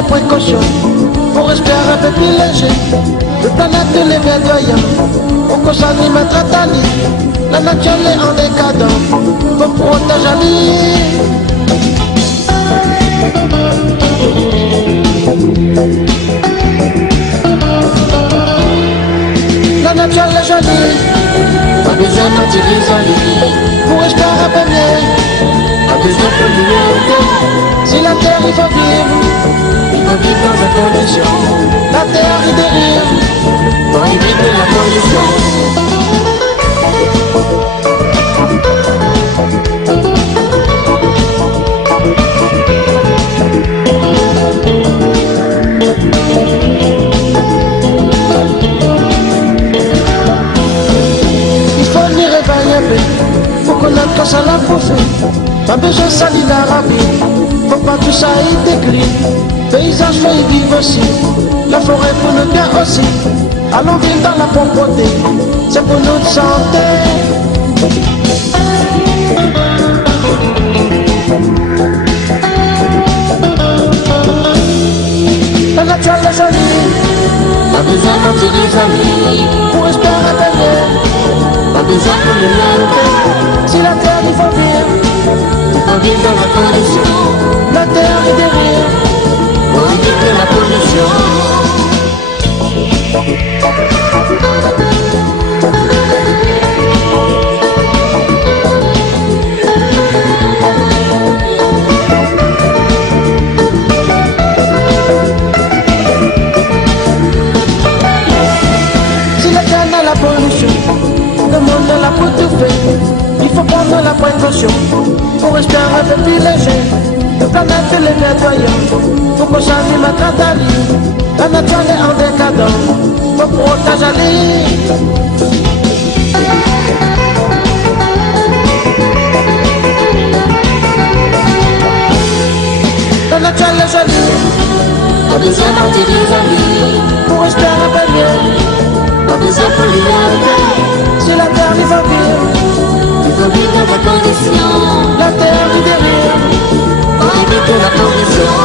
la précaution pour rester un peu plus léger. Le planète les verdoyants, au Kosani mettra Tali. La nature est en décadent, pour protéger l'île. La nature est jolie, pas besoin d'utiliser pour rester un peu mieux. Pas besoin de l'humanité. Si la terre il faut vivre dans la condition. La terre il dérive pour éviter la pollution. Il faut lui réveiller un peu, faut connaître que ça l'a bouffé. Pas besoin de salir l'Arabie, faut pas tout ça y décline. Paysage faut y vivre aussi, la forêt pour nous bien aussi. Allons vivre dans la propreté, c'est pour notre santé. La nature est jolie, pas besoin d'utiliser pour espérer payer. Pas besoin de l'humanité, si la terre il faut vivre. On vit dans la pollution. La terre est derrière. On évite la pollution. Si la terre n'a la pollution, le monde l'a pour tout faire. Il faut prendre la précaution pour rester un peu plus léger. Le planète les nettoyants, faut qu'on s'en mettre à Dali. La nature est en décadent, faut protéger l'île. La nature est jolie, pas besoin d'utiliser pour rester un peu mieux. Pas besoin de l'humanité, si la terre il faut vivre. Il faut vivre dans la condition. La terre est derrière. On évite la pollution.